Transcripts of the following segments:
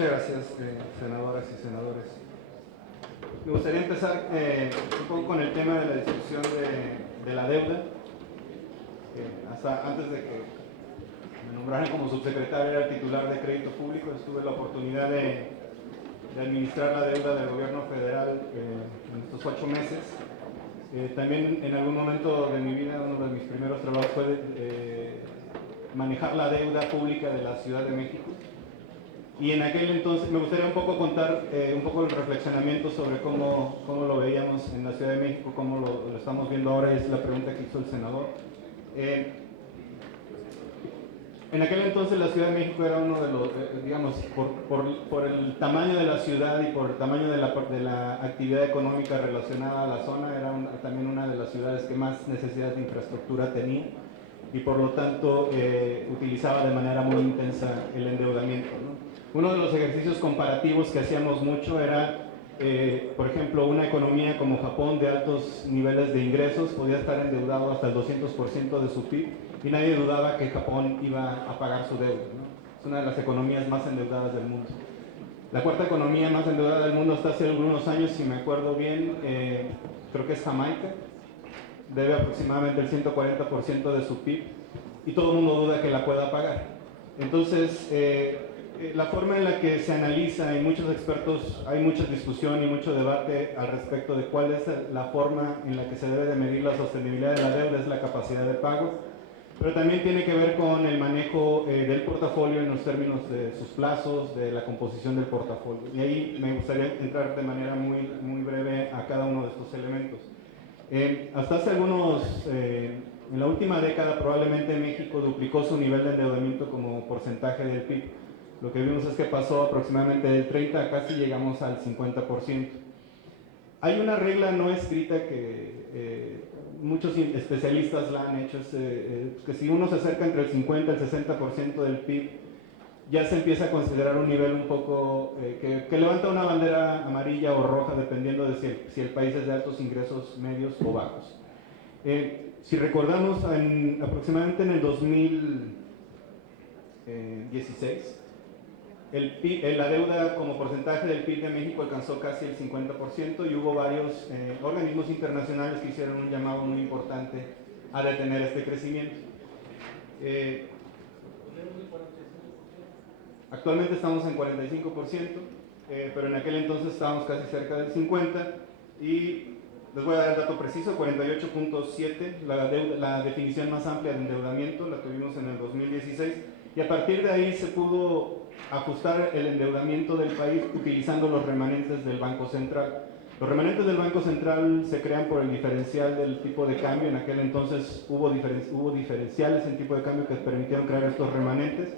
Gracias, senadoras y senadores. Me gustaría empezar un poco con el tema de la discusión de la deuda. Hasta antes de que me nombraran como subsecretario, era el titular de crédito público. Tuve la oportunidad de administrar la deuda del gobierno federal en estos 8 meses. También en algún momento de mi vida, uno de mis primeros trabajos fue manejar la deuda pública de la Ciudad de México. Y en aquel entonces me gustaría un poco contar un poco el reflexionamiento sobre cómo lo veíamos en la Ciudad de México, cómo lo estamos viendo ahora, es la pregunta que hizo el senador. En aquel entonces la Ciudad de México era uno de los, digamos, por el tamaño de la ciudad y por el tamaño de la actividad económica relacionada a la zona, era también una de las ciudades que más necesidades de infraestructura tenía y por lo tanto utilizaba de manera muy intensa el endeudamiento, ¿no? Uno de los ejercicios comparativos que hacíamos mucho era, por ejemplo, una economía como Japón de altos niveles de ingresos podía estar endeudado hasta el 200% de su PIB y nadie dudaba que Japón iba a pagar su deuda, ¿no? Es una de las economías más endeudadas del mundo. La cuarta economía más endeudada del mundo hasta hace algunos años, si me acuerdo bien, creo que es Jamaica, debe aproximadamente el 140% de su PIB y todo el mundo duda que la pueda pagar. Entonces, la forma en la que se analiza, y muchos expertos, hay mucha discusión y mucho debate al respecto de cuál es la forma en la que se debe de medir la sostenibilidad de la deuda, es la capacidad de pago, pero también tiene que ver con el manejo del portafolio en los términos de sus plazos, de la composición del portafolio. Y ahí me gustaría entrar de manera muy breve a cada uno de estos elementos. Hasta hace en la última década probablemente México duplicó su nivel de endeudamiento como porcentaje del PIB. Lo que vimos es que pasó aproximadamente del 30 a casi llegamos al 50%. Hay una regla no escrita que muchos especialistas la han hecho, es que si uno se acerca entre el 50 y el 60% del PIB, ya se empieza a considerar un nivel un poco que levanta una bandera amarilla o roja dependiendo de si el país es de altos ingresos medios o bajos. Si recordamos, aproximadamente en el 2016, la deuda como porcentaje del PIB de México alcanzó casi el 50% y hubo varios organismos internacionales que hicieron un llamado muy importante a detener este crecimiento. Actualmente estamos en 45%, pero en aquel entonces estábamos casi cerca del 50%, y les voy a dar el dato preciso: 48.7, la definición más amplia de endeudamiento, la tuvimos en el 2016, y a partir de ahí se pudo ajustar el endeudamiento del país utilizando los remanentes del Banco Central. Los remanentes del Banco Central se crean por el diferencial del tipo de cambio. En aquel entonces hubo diferenciales en tipo de cambio que permitieron crear estos remanentes.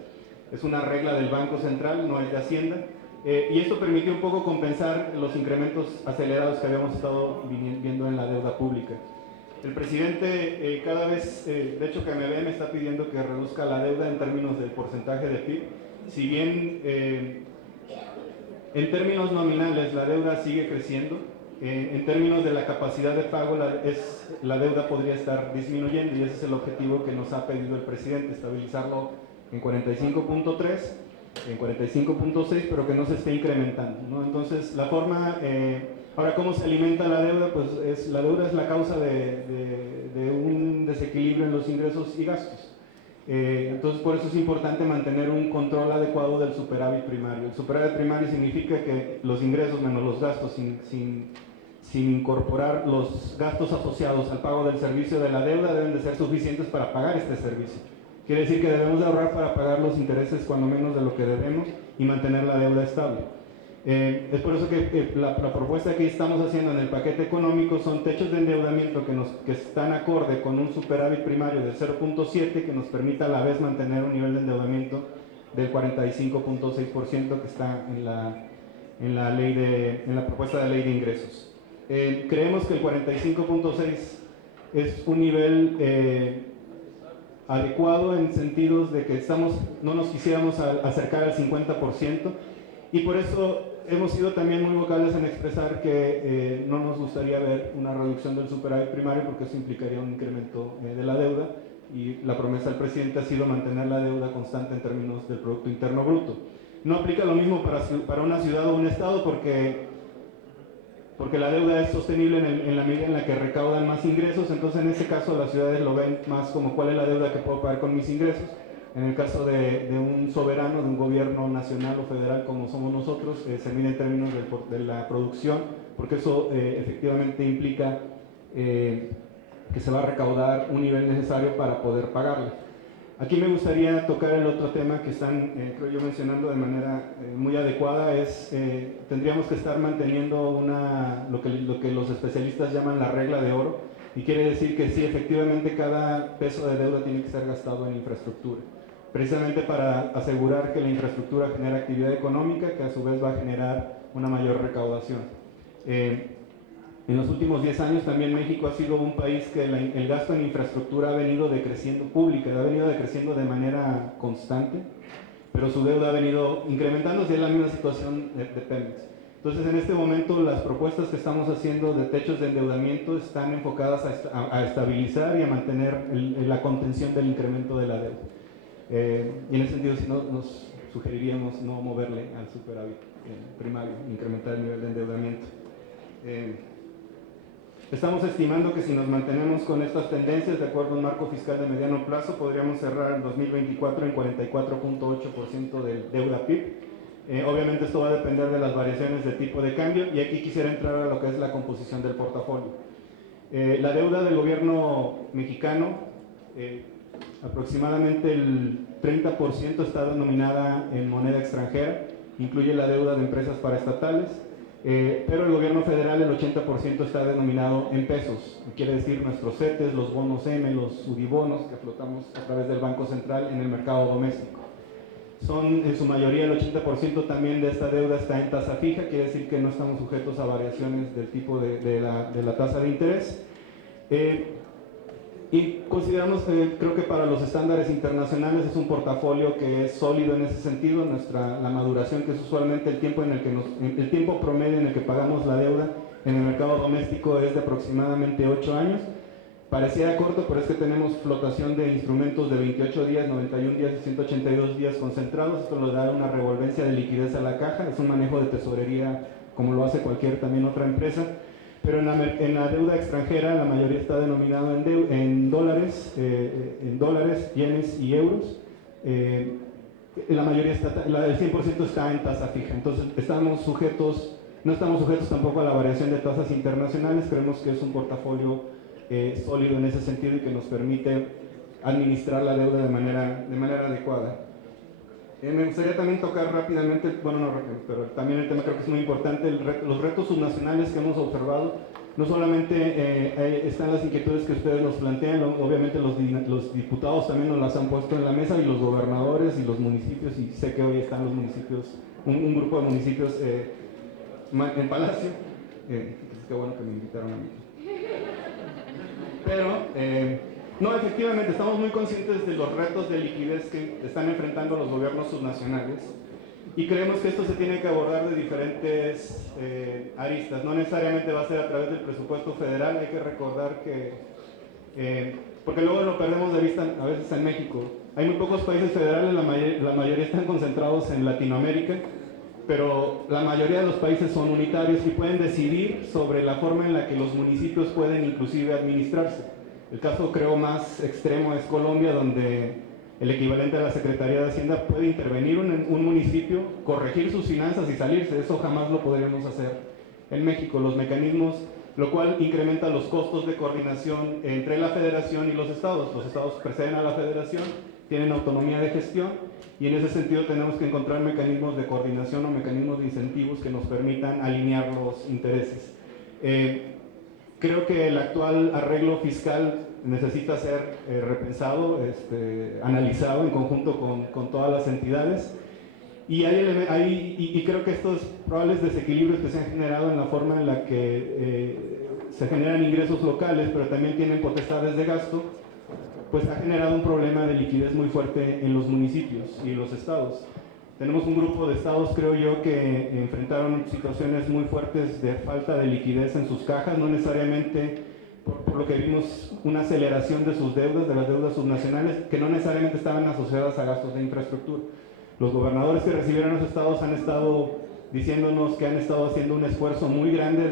Es una regla del Banco Central, no es de Hacienda, y esto permitió un poco compensar los incrementos acelerados que habíamos estado viendo en la deuda pública. El presidente cada vez, de hecho que me está pidiendo que reduzca la deuda en términos del porcentaje de PIB, si bien en términos nominales la deuda sigue creciendo, en términos de la capacidad de pago la deuda podría estar disminuyendo, y ese es el objetivo que nos ha pedido el presidente, estabilizarlo en 45.3, en 45.6, pero que no se esté incrementando, ¿no? Entonces, la forma, ahora, ¿cómo se alimenta la deuda? Pues la deuda es la causa de un desequilibrio en los ingresos y gastos. Entonces, por eso es importante mantener un control adecuado del superávit primario. El superávit primario significa que los ingresos menos los gastos, sin incorporar los gastos asociados al pago del servicio de la deuda, deben de ser suficientes para pagar este servicio. Quiere decir que debemos de ahorrar para pagar los intereses cuando menos de lo que debemos y mantener la deuda estable. Es por eso que la propuesta que estamos haciendo en el paquete económico son techos de endeudamiento que están acorde con un superávit primario de 0.7, que nos permita a la vez mantener un nivel de endeudamiento del 45.6% que está en la propuesta de ley de ingresos. Creemos que el 45.6 es un nivel adecuado en sentidos de que no nos quisiéramos acercar al 50%, y por eso hemos sido también muy vocales en expresar que no nos gustaría ver una reducción del superávit primario, porque eso implicaría un incremento de la deuda, y la promesa del presidente ha sido mantener la deuda constante en términos del Producto Interno Bruto. No aplica lo mismo para una ciudad o un estado porque la deuda es sostenible en la medida en la que recaudan más ingresos. Entonces en ese caso las ciudades lo ven más como cuál es la deuda que puedo pagar con mis ingresos. En el caso de un soberano, de un gobierno nacional o federal como somos nosotros, se mide en términos de la producción, porque eso efectivamente implica que se va a recaudar un nivel necesario para poder pagarle. Aquí me gustaría tocar el otro tema que están, creo yo, mencionando de manera muy adecuada, es tendríamos que estar manteniendo lo que los especialistas llaman la regla de oro, y quiere decir que sí, efectivamente cada peso de deuda tiene que ser gastado en infraestructura, precisamente para asegurar que la infraestructura genera actividad económica, que a su vez va a generar una mayor recaudación. En los últimos 10 años también México ha sido un país que el gasto en infraestructura ha venido decreciendo pública, ha venido decreciendo de manera constante, pero su deuda ha venido incrementándose, y es la misma situación de Pemex. Entonces en este momento las propuestas que estamos haciendo de techos de endeudamiento están enfocadas a estabilizar y a mantener la contención del incremento de la deuda. Y en ese sentido sí nos sugeriríamos no moverle al superávit primario, incrementar el nivel de endeudamiento. Estamos estimando que si nos mantenemos con estas tendencias, de acuerdo a un marco fiscal de mediano plazo, podríamos cerrar el 2024 en 44.8% del deuda PIB. Obviamente esto va a depender de las variaciones de tipo de cambio, y aquí quisiera entrar a lo que es la composición del portafolio. La deuda del gobierno mexicano, aproximadamente el 30% está denominada en moneda extranjera, incluye la deuda de empresas paraestatales. Pero el gobierno federal, el 80% está denominado en pesos, quiere decir nuestros CETES, los bonos M, los UDIbonos que flotamos a través del Banco Central en el mercado doméstico. Son en su mayoría, el 80% también de esta deuda está en tasa fija, quiere decir que no estamos sujetos a variaciones del tipo de la tasa de interés. Y consideramos, creo que para los estándares internacionales es un portafolio que es sólido en ese sentido. La maduración, que es usualmente el tiempo promedio en el que pagamos la deuda en el mercado doméstico, es de aproximadamente 8 años. Pareciera corto, pero es que tenemos flotación de instrumentos de 28 días, 91 días y 182 días concentrados. Esto nos da una revolvencia de liquidez a la caja, es un manejo de tesorería como lo hace cualquier también otra empresa. Pero en la deuda extranjera la mayoría está denominado en dólares, yenes y euros. La mayoría el 100% está en tasa fija. Entonces no estamos sujetos tampoco a la variación de tasas internacionales. Creemos que es un portafolio sólido en ese sentido y que nos permite administrar la deuda de manera adecuada. Me gustaría también tocar rápidamente, bueno, no rápido, pero también el tema creo que es muy importante, los retos subnacionales que hemos observado. No solamente están las inquietudes que ustedes nos plantean, obviamente los diputados también nos las han puesto en la mesa, y los gobernadores y los municipios, y sé que hoy están los municipios, un grupo de municipios en Palacio, qué bueno que me invitaron a mí. Pero no, efectivamente, estamos muy conscientes de los retos de liquidez que están enfrentando los gobiernos subnacionales, y creemos que esto se tiene que abordar de diferentes aristas. No necesariamente va a ser a través del presupuesto federal. Hay que recordar que, porque luego lo perdemos de vista a veces en México, hay muy pocos países federales, la mayoría están concentrados en Latinoamérica, pero la mayoría de los países son unitarios y pueden decidir sobre la forma en la que los municipios pueden inclusive administrarse. El caso creo más extremo es Colombia, donde el equivalente a la Secretaría de Hacienda puede intervenir en un municipio, corregir sus finanzas y salirse. Eso jamás lo podríamos hacer en México. Los mecanismos, lo cual incrementa los costos de coordinación entre la federación y los estados. Los estados preceden a la federación, tienen autonomía de gestión, y en ese sentido tenemos que encontrar mecanismos de coordinación o mecanismos de incentivos que nos permitan alinear los intereses. Creo que el actual arreglo fiscal necesita ser repensado, analizado en conjunto con todas las entidades, y creo que estos probables desequilibrios que se han generado en la forma en la que se generan ingresos locales, pero también tienen potestades de gasto, pues ha generado un problema de liquidez muy fuerte en los municipios y en los estados. Tenemos un grupo de estados, creo yo, que enfrentaron situaciones muy fuertes de falta de liquidez en sus cajas, no necesariamente por lo que vimos una aceleración de sus deudas, de las deudas subnacionales, que no necesariamente estaban asociadas a gastos de infraestructura. Los gobernadores que recibieron los estados han estado diciéndonos que han estado haciendo un esfuerzo muy grande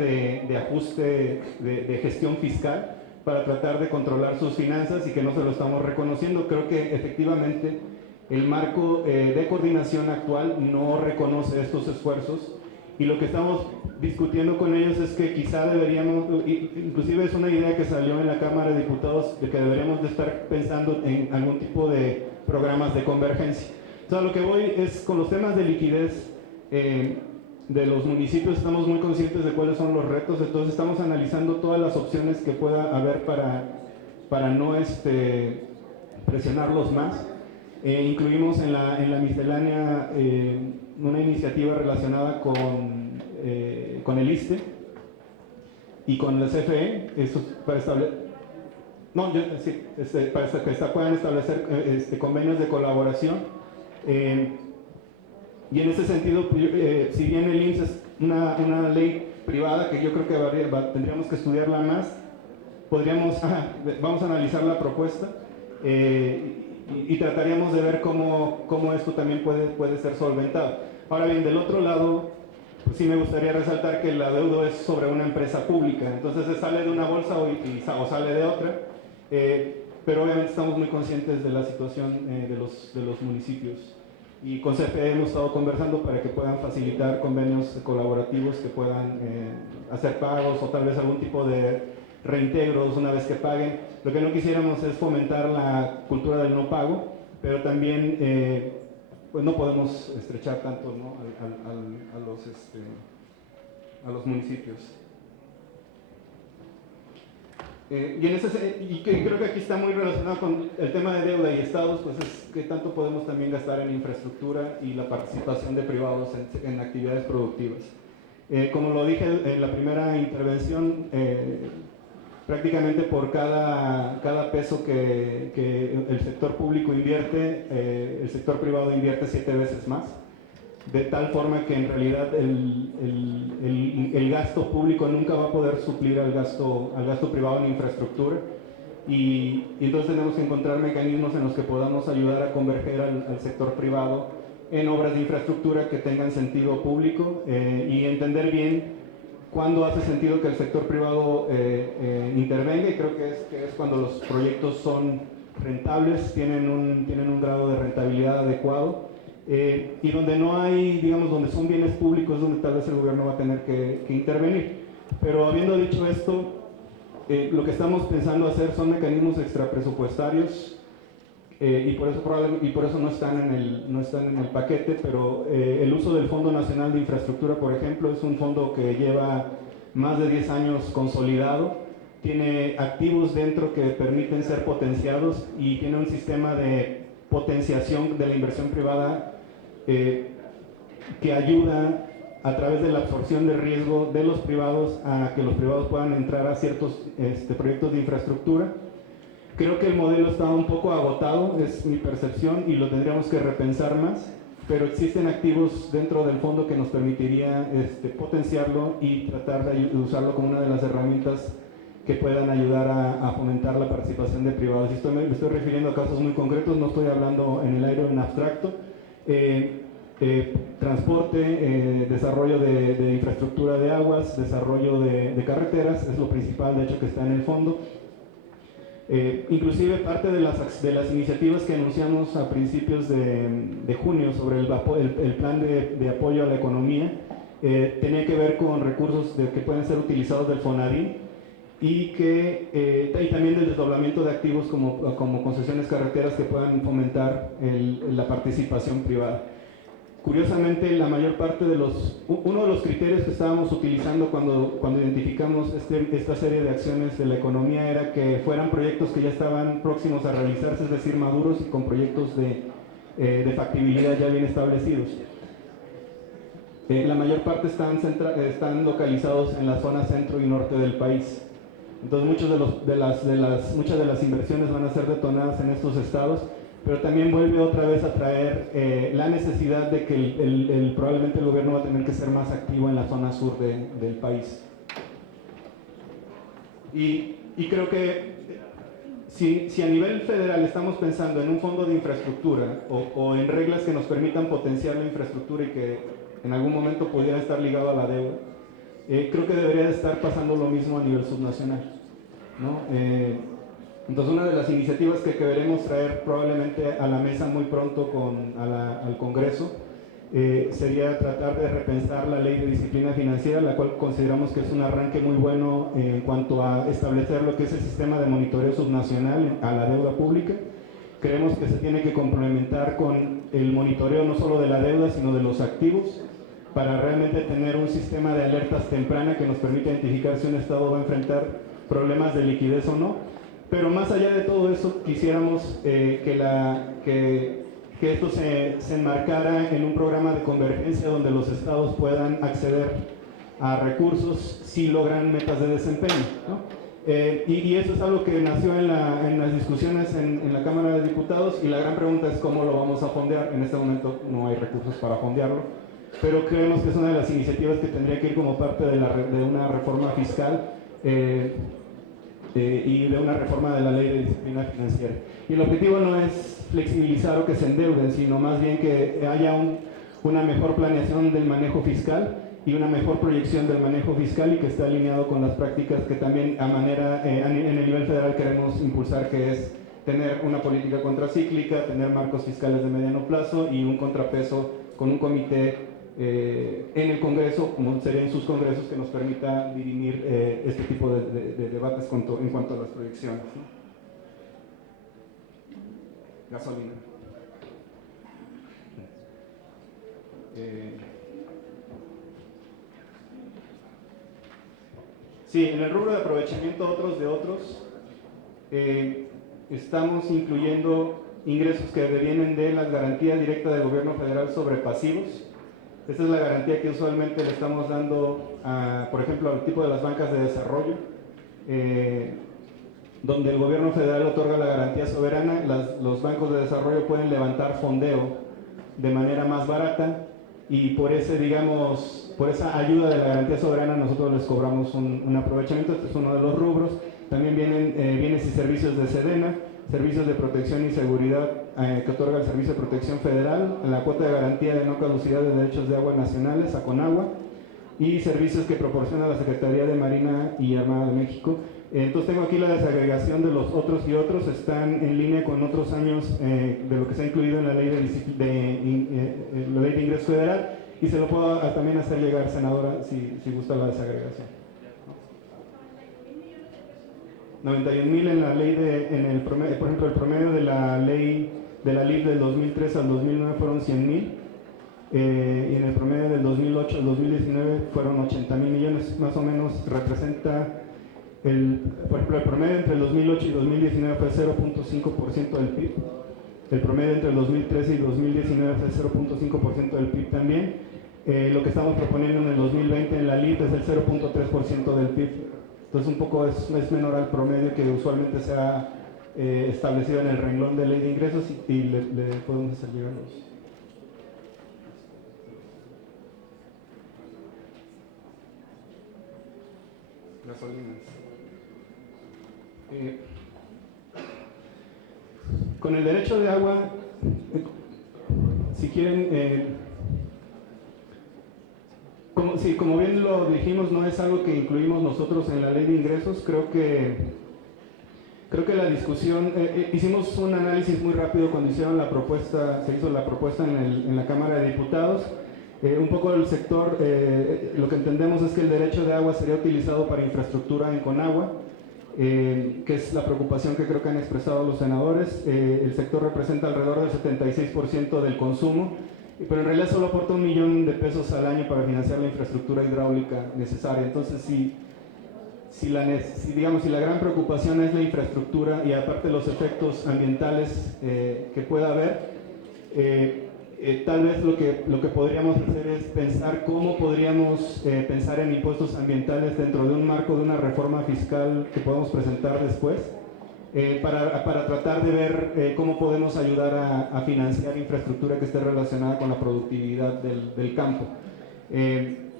de ajuste, de gestión fiscal para tratar de controlar sus finanzas y que no se lo estamos reconociendo. Creo que efectivamente el marco de coordinación actual no reconoce estos esfuerzos y lo que estamos discutiendo con ellos es que quizá deberíamos, inclusive es una idea que salió en la Cámara de Diputados, de que deberíamos de estar pensando en algún tipo de programas de convergencia. O sea, lo que voy es con los temas de liquidez de los municipios, estamos muy conscientes de cuáles son los retos, entonces estamos analizando todas las opciones que pueda haber para no presionarlos más. Incluimos en la miscelánea una iniciativa relacionada con el ISSSTE y con la CFE, eso para establecer, no, sí, para que puedan establecer convenios de colaboración. Y en ese sentido, si bien el IMSS es una ley privada que yo creo que tendríamos que estudiarla más, vamos a analizar la propuesta y trataríamos de ver cómo esto también puede ser solventado. Ahora bien, del otro lado, pues sí me gustaría resaltar que el adeudo es sobre una empresa pública, entonces se sale de una bolsa o sale de otra, pero obviamente estamos muy conscientes de la situación de los municipios. Y con CFE hemos estado conversando para que puedan facilitar convenios colaborativos que puedan hacer pagos o tal vez algún tipo de reintegros una vez que paguen. Lo que no quisiéramos es fomentar la cultura del no pago, pero también pues no podemos estrechar tanto, ¿no? a los municipios. Y creo que aquí está muy relacionado con el tema de deuda y estados, pues es que tanto podemos también gastar en infraestructura y la participación de privados en actividades productivas. Como lo dije en la primera intervención, prácticamente por cada peso que el sector público invierte, el sector privado invierte 7 veces más, de tal forma que en realidad el gasto público nunca va a poder suplir al gasto privado en infraestructura y entonces tenemos que encontrar mecanismos en los que podamos ayudar a converger al sector privado en obras de infraestructura que tengan sentido público y entender bien cuándo hace sentido que el sector privado intervenga, y creo que es cuando los proyectos son rentables, tienen un grado de rentabilidad adecuado, y donde no hay, digamos, donde son bienes públicos, donde tal vez el gobierno va a tener que intervenir. Pero habiendo dicho esto, lo que estamos pensando hacer son mecanismos extrapresupuestarios, y por eso no están en el paquete, pero el uso del Fondo Nacional de Infraestructura, por ejemplo, es un fondo que lleva más de 10 años consolidado, tiene activos dentro que permiten ser potenciados y tiene un sistema de potenciación de la inversión privada que ayuda a través de la absorción de riesgo de los privados a que los privados puedan entrar a ciertos proyectos de infraestructura. Creo que el modelo está un poco agotado, es mi percepción, y lo tendríamos que repensar más, pero existen activos dentro del fondo que nos permitiría potenciarlo y tratar de usarlo como una de las herramientas que puedan ayudar a fomentar la participación de privados. Y me estoy refiriendo a casos muy concretos, no estoy hablando en el aire en abstracto. Transporte, desarrollo de infraestructura de aguas, desarrollo de carreteras, es lo principal de hecho que está en el fondo. Inclusive parte de las iniciativas que anunciamos a principios de junio sobre el plan de apoyo a la economía tenía que ver con recursos que pueden ser utilizados del FONADIN y también del desdoblamiento de activos como concesiones carreteras que puedan fomentar la participación privada. Curiosamente, la mayor parte uno de los criterios que estábamos utilizando cuando identificamos esta serie de acciones de la economía era que fueran proyectos que ya estaban próximos a realizarse, es decir, maduros y con proyectos de factibilidad ya bien establecidos. La mayor parte están localizados en la zona centro y norte del país. Entonces muchas de las inversiones van a ser detonadas en estos estados, pero también vuelve otra vez a traer la necesidad de que probablemente el gobierno va a tener que ser más activo en la zona sur del país. Y creo que si a nivel federal estamos pensando en un fondo de infraestructura o en reglas que nos permitan potenciar la infraestructura y que en algún momento pudiera estar ligado a la deuda, creo que debería de estar pasando lo mismo a nivel subnacional, ¿no? Entonces, una de las iniciativas que veremos traer probablemente a la mesa muy pronto al Congreso sería tratar de repensar la ley de disciplina financiera, la cual consideramos que es un arranque muy bueno en cuanto a establecer lo que es el sistema de monitoreo subnacional a la deuda pública. Creemos que se tiene que complementar con el monitoreo no solo de la deuda, sino de los activos, para realmente tener un sistema de alertas temprana que nos permita identificar si un Estado va a enfrentar problemas de liquidez o no. Pero más allá de todo eso, quisiéramos que esto se enmarcara en un programa de convergencia donde los estados puedan acceder a recursos si logran metas de desempeño, ¿no? Y eso es algo que nació en las discusiones en la Cámara de Diputados, y la gran pregunta es cómo lo vamos a fondear. En este momento no hay recursos para fondearlo, pero creemos que es una de las iniciativas que tendría que ir como parte de una reforma fiscal y de una reforma de la ley de disciplina financiera. Y el objetivo no es flexibilizar o que se endeuden, sino más bien que haya una mejor planeación del manejo fiscal y una mejor proyección del manejo fiscal, y que esté alineado con las prácticas que también en el nivel federal queremos impulsar, que es tener una política contracíclica, tener marcos fiscales de mediano plazo y un contrapeso con un comité en el Congreso, como sería en sus congresos, que nos permita dirimir este tipo de debates en cuanto a las proyecciones, ¿no? Gasolina. Sí, en el rubro de aprovechamiento otros de otros, estamos incluyendo ingresos que devienen de las garantías directas del gobierno federal sobre pasivos. Esta es la garantía que usualmente le estamos dando, por ejemplo, al tipo de las bancas de desarrollo, donde el gobierno federal otorga la garantía soberana. Los bancos de desarrollo pueden levantar fondeo de manera más barata, y por esa ayuda de la garantía soberana nosotros les cobramos un aprovechamiento. Este es uno de los rubros. También vienen bienes y servicios de Sedena, servicios de protección y seguridad que otorga el Servicio de Protección Federal, la cuota de garantía de no caducidad de derechos de agua nacionales, a Conagua, y servicios que proporciona la Secretaría de Marina y Armada de México. Entonces tengo aquí la desagregación de los otros y otros, están en línea con otros años de lo que se ha incluido en la ley de ingreso federal, y se lo puedo también hacer llegar, senadora, si gusta la desagregación. 91,000 en la ley por ejemplo, el promedio de la ley de la LIF del 2003 al 2009 fueron 100,000, y en el promedio del 2008 al 2019 fueron 80,000 millones, más o menos representa, por ejemplo, el promedio entre el 2008 y 2019 fue 0.5% del PIB, el promedio entre el 2013 y 2019 fue 0.5% del PIB también. Lo que estamos proponiendo en el 2020 en la LIF es el 0.3% del PIB. Entonces un poco es menor al promedio que usualmente se ha establecido en el renglón de ley de ingresos, y le podemos hacer llegar los... gasolinas. Con el derecho de agua, si quieren, como bien lo dijimos, no es algo que incluimos nosotros en la ley de ingresos. Creo que la discusión, hicimos un análisis muy rápido cuando se hizo la propuesta en la Cámara de Diputados. Un poco el sector, lo que entendemos es que el derecho de agua sería utilizado para infraestructura en Conagua, que es la preocupación que creo que han expresado los senadores. El sector representa alrededor del 76% del consumo, pero en realidad solo aporta $1 millón de pesos al año para financiar la infraestructura hidráulica necesaria. Entonces, si la gran preocupación es la infraestructura y aparte los efectos ambientales que pueda haber, tal vez lo que podríamos hacer es pensar cómo podríamos pensar en impuestos ambientales dentro de un marco de una reforma fiscal que podamos presentar después, para tratar de ver cómo podemos ayudar a financiar infraestructura que esté relacionada con la productividad del campo.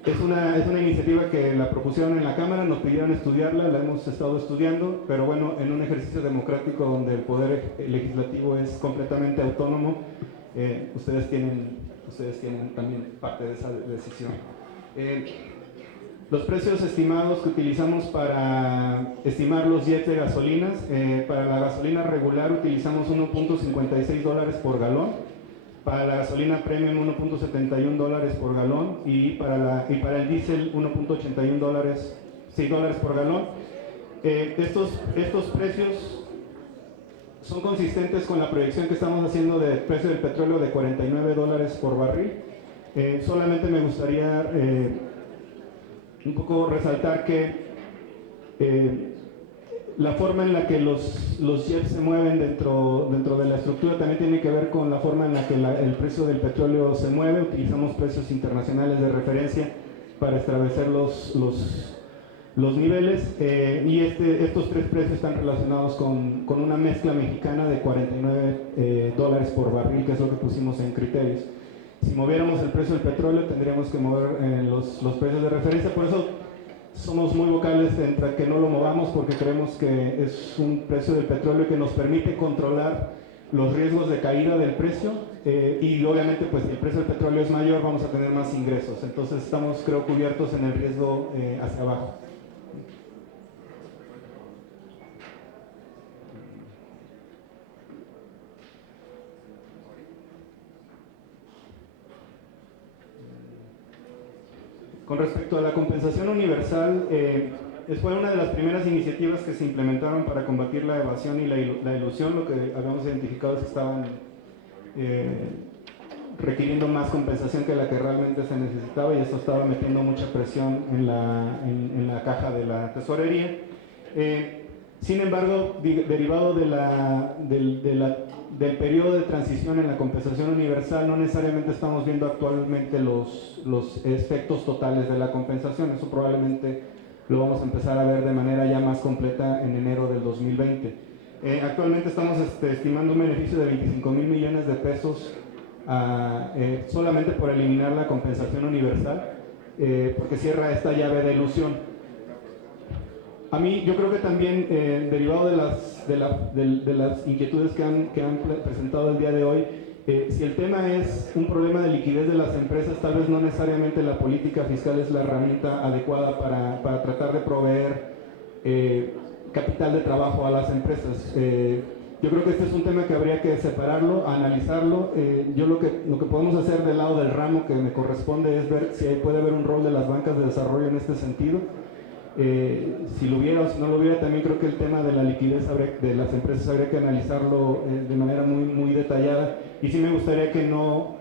Es una iniciativa que la propusieron en la Cámara, nos pidieron estudiarla, la hemos estado estudiando, pero bueno, en un ejercicio democrático donde el Poder Legislativo es completamente autónomo, ustedes tienen también parte de esa decisión. Los precios estimados que utilizamos para estimar los jets de gasolinas, para la gasolina regular utilizamos $1.56 por galón, para la gasolina premium $1.71 por galón y para el diésel $1.81, $6 por galón. Estos precios son consistentes con la proyección que estamos haciendo del precio del petróleo de $49 por barril. Solamente me gustaría un poco resaltar que la forma en la que los jets se mueven dentro de la estructura también tiene que ver con la forma en la que el precio del petróleo se mueve. Utilizamos precios internacionales de referencia para establecer los niveles y estos tres precios están relacionados con una mezcla mexicana de $49 por barril, que es lo que pusimos en criterios. Si moviéramos el precio del petróleo tendríamos que mover los precios de referencia, por eso somos muy vocales entre que no lo movamos, porque creemos que es un precio del petróleo que nos permite controlar los riesgos de caída del precio y obviamente pues si el precio del petróleo es mayor vamos a tener más ingresos, entonces estamos creo cubiertos en el riesgo hacia abajo. Con respecto a la compensación universal, fue una de las primeras iniciativas que se implementaron para combatir la evasión y la ilusión. Lo que habíamos identificado es que estaban requiriendo más compensación que la que realmente se necesitaba y esto estaba metiendo mucha presión en la caja de la tesorería. Sin embargo, derivado del periodo de transición en la compensación universal, no necesariamente estamos viendo actualmente los efectos totales de la compensación. Eso probablemente lo vamos a empezar a ver de manera ya más completa en enero del 2020. Actualmente estamos estimando un beneficio de 25,000 millones de pesos solamente por eliminar la compensación universal, porque cierra esta llave de ilusión. A mí, yo creo que también, derivado de las inquietudes que han presentado el día de hoy, si el tema es un problema de liquidez de las empresas, tal vez no necesariamente la política fiscal es la herramienta adecuada para tratar de proveer capital de trabajo a las empresas. Yo creo que este es un tema que habría que separarlo, analizarlo. Yo lo que podemos hacer del lado del ramo que me corresponde es ver si puede haber un rol de las bancas de desarrollo en este sentido. Si lo hubiera o si no lo hubiera, también creo que el tema de la liquidez de las empresas habría que analizarlo de manera muy, muy detallada y sí me gustaría que no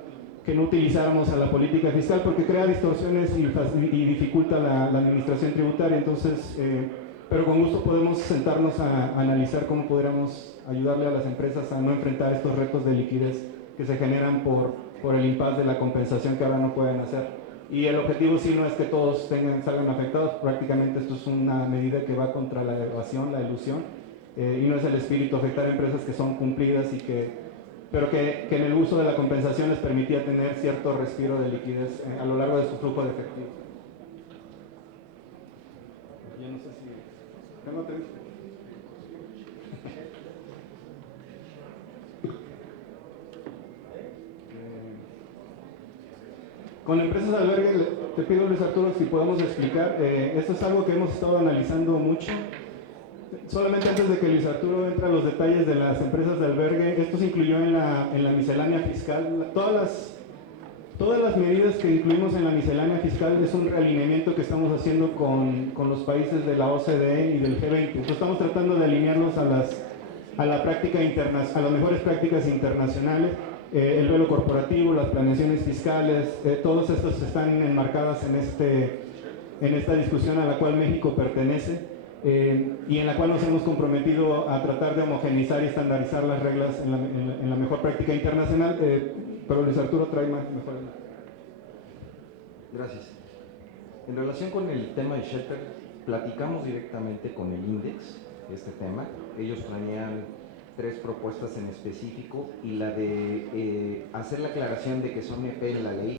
utilizáramos a la política fiscal porque crea distorsiones y dificulta la administración tributaria. Entonces, pero con gusto podemos sentarnos a analizar cómo podríamos ayudarle a las empresas a no enfrentar estos retos de liquidez que se generan por el impasse de la compensación que ahora no pueden hacer. Y el objetivo sí no es que todos salgan afectados, prácticamente esto es una medida que va contra la evasión, la ilusión, y no es el espíritu afectar a empresas que son cumplidas pero que en el uso de la compensación les permitía tener cierto respiro de liquidez a lo largo de su flujo de efectivo. Yo no sé si... ¿Tengo tres? Con empresas de albergue, te pido Luis Arturo si podemos explicar, esto es algo que hemos estado analizando mucho. Solamente antes de que Luis Arturo entre a los detalles de las empresas de albergue, esto se incluyó en la miscelánea fiscal. Todas las medidas que incluimos en la miscelánea fiscal es un realineamiento que estamos haciendo con los países de la OCDE y del G20. Entonces estamos tratando de alinearnos a las mejores prácticas internacionales. El velo corporativo, las planeaciones fiscales, todos estos están enmarcadas en esta discusión a la cual México pertenece y en la cual nos hemos comprometido a tratar de homogeneizar y estandarizar las reglas en la mejor práctica internacional, pero Luis Arturo trae mejor. Gracias. En relación con el tema de Shelter, platicamos directamente con el INDEX este tema. Ellos planean 3 propuestas en específico y la de hacer la aclaración de que son EP en la ley